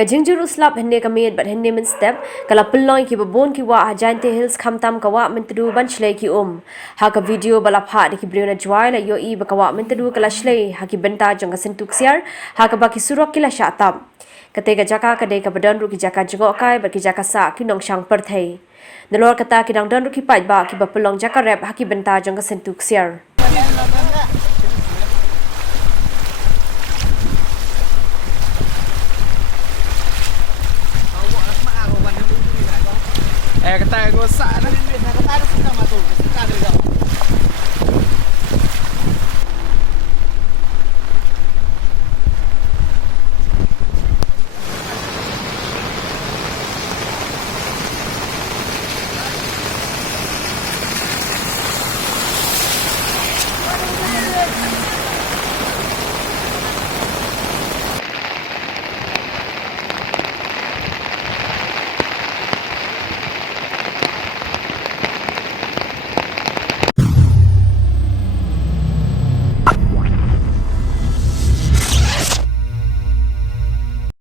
Kajingjuru slap henne kamit but henne min step kala peloy ki babon ki wa Jainte Hills khamtam kawa Myntdu ban Shlei ki ha ka video bala pha de ki briona jwai la yo I bakawa Myntdu kala Shlei ha ki benta jong sentuk siar ha ka baki surok kila shatam kate ka jaka ka de ka badan ru ki jaka jgo kai ba ki jaka sa ki nong shang per thei Nelor kata ki dang dan ru ki pai ba ki ba pelong jaka rep ha ki benta jong sentuk siar kata gue sana kata ada sudah masuk, kita ada